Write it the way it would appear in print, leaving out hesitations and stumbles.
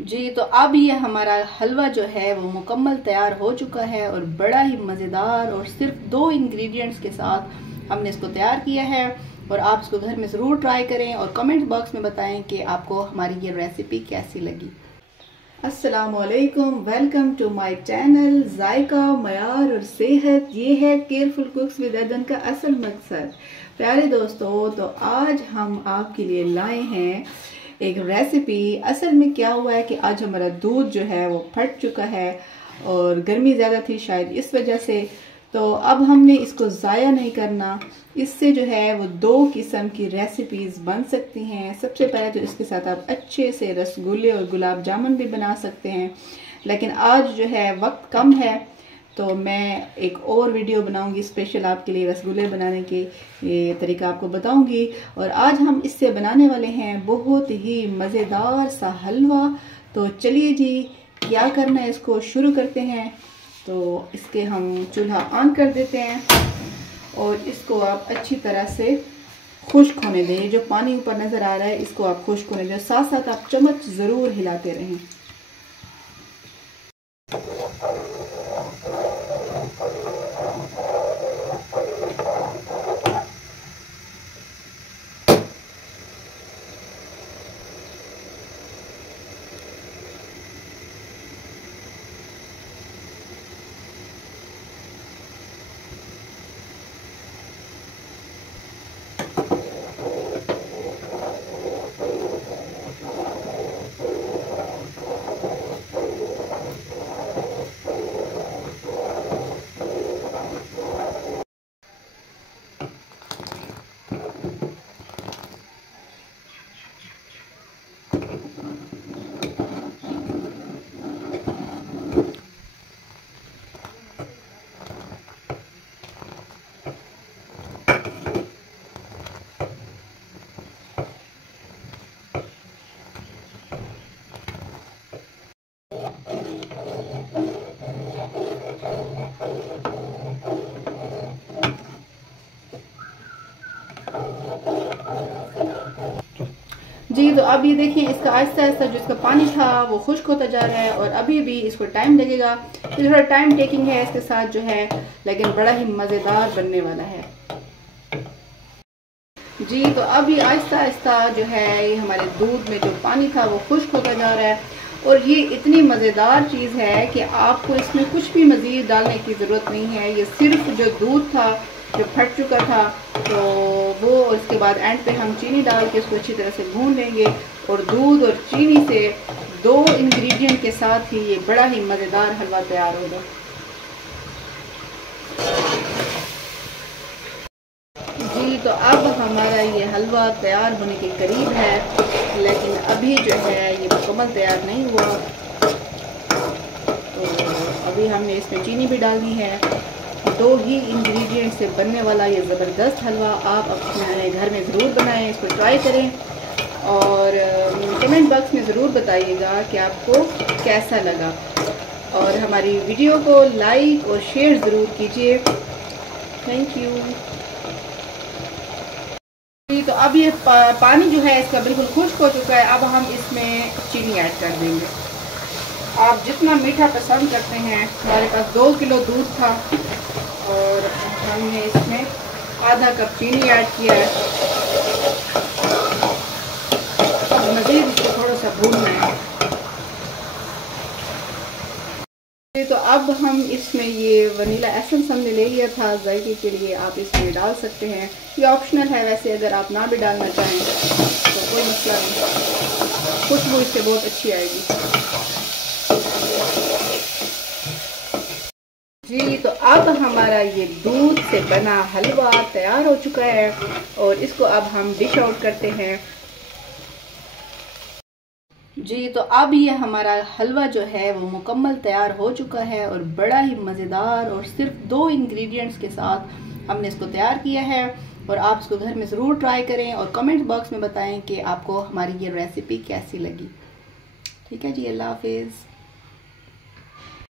जी तो अब ये हमारा हलवा जो है वो मुकम्मल तैयार हो चुका है और बड़ा ही मज़ेदार और सिर्फ 2 इंग्रेडिएंट्स के साथ हमने इसको तैयार किया है। और आप इसको घर में ज़रूर ट्राई करें और कमेंट बॉक्स में बताएं कि आपको हमारी ये रेसिपी कैसी लगी। अस्सलामुअलैकुम, वेलकम टू माय चैनल जायका मयार और सेहत। ये है केयरफुल कुक्स विद अदन का असल मकसद। प्यारे दोस्तों, तो आज हम आपके लिए लाए हैं एक रेसिपी। असल में क्या हुआ है कि आज हमारा दूध जो है वो फट चुका है और गर्मी ज़्यादा थी शायद इस वजह से। तो अब हमने इसको ज़ाया नहीं करना। इससे जो है वो 2 किस्म की रेसिपीज़ बन सकती हैं। सबसे पहले तो इसके साथ आप अच्छे से रसगुल्ले और गुलाब जामुन भी बना सकते हैं, लेकिन आज जो है वक्त कम है तो मैं एक और वीडियो बनाऊंगी स्पेशल आपके लिए। रसगुल्ले बनाने के ये तरीका आपको बताऊंगी। और आज हम इससे बनाने वाले हैं बहुत ही मज़ेदार सा हलवा। तो चलिए जी, क्या करना है इसको शुरू करते हैं। तो इसके हम चूल्हा ऑन कर देते हैं और इसको आप अच्छी तरह से खुश्क होने दें। जो पानी ऊपर नज़र आ रहा है इसको आप खुश्क होने दें, साथ साथ आप चम्मच ज़रूर हिलाते रहें। जी तो अब ये देखिए, इसका आहिस्ता आहिस्ता जो इसका पानी था वो खुश्क होता जा रहा है और अभी भी इसको टाइम लगेगा। ये थोड़ा टाइम टेकिंग है इसके साथ जो है, लेकिन बड़ा ही मज़ेदार बनने वाला है। जी तो अब ये आहिस्ता आहिस्ता जो है ये हमारे दूध में जो पानी था वो खुश्क होता जा रहा है। और ये इतनी मज़ेदार चीज़ है कि आपको इसमें कुछ भी मज़ीद डालने की ज़रूरत नहीं है। ये सिर्फ जो दूध था जो फट चुका था तो वो, और इसके बाद एंड पे हम चीनी डाल के उसको अच्छी तरह से भून लेंगे। और दूध और चीनी से 2 इंग्रेडिएंट के साथ ही ये बड़ा ही मज़ेदार हलवा तैयार होगा। जी तो अब हमारा ये हलवा तैयार होने के करीब है, लेकिन अभी जो है ये मुकम्मल तैयार नहीं हुआ। तो अभी हमने इसमें चीनी भी डालनी है। 2 ही इंग्रेडिएंट से बनने वाला ये ज़बरदस्त हलवा आप अपने घर में ज़रूर बनाएं, इसको ट्राई करें और कमेंट बॉक्स में ज़रूर बताइएगा कि आपको कैसा लगा। और हमारी वीडियो को लाइक और शेयर ज़रूर कीजिए। Thank you. तो अब ये पानी जो है इसका बिल्कुल खुश्क हो चुका है। अब हम इसमें चीनी ऐड कर देंगे। आप जितना मीठा पसंद करते हैं। हमारे पास 2 किलो दूध था और हमने इसमें आधा कप चीनी ऐड किया है। अब मज़ीद इसको थोड़ा सा भूनना है। तो अब हम इसमें ये वनीला एसेंस हमने ले लिया था जायके के लिए, आप इसमें डाल सकते हैं। ये ऑप्शनल है वैसे, अगर आप ना भी डालना चाहें तो कोई मसला नहीं। खुशबू इससे बहुत अच्छी आएगी। जी तो अब हमारा ये दूध से बना हलवा तैयार हो चुका है और इसको अब हम डिश आउट करते हैं। जी तो अब ये हमारा हलवा जो है वो मुकम्मल तैयार हो चुका है और बड़ा ही मज़ेदार और सिर्फ 2 इंग्रेडिएंट्स के साथ हमने इसको तैयार किया है। और आप इसको घर में ज़रूर ट्राई करें और कमेंट बॉक्स में बताएं कि आपको हमारी ये रेसिपी कैसी लगी। ठीक है जी, अल्लाह हाफिज़।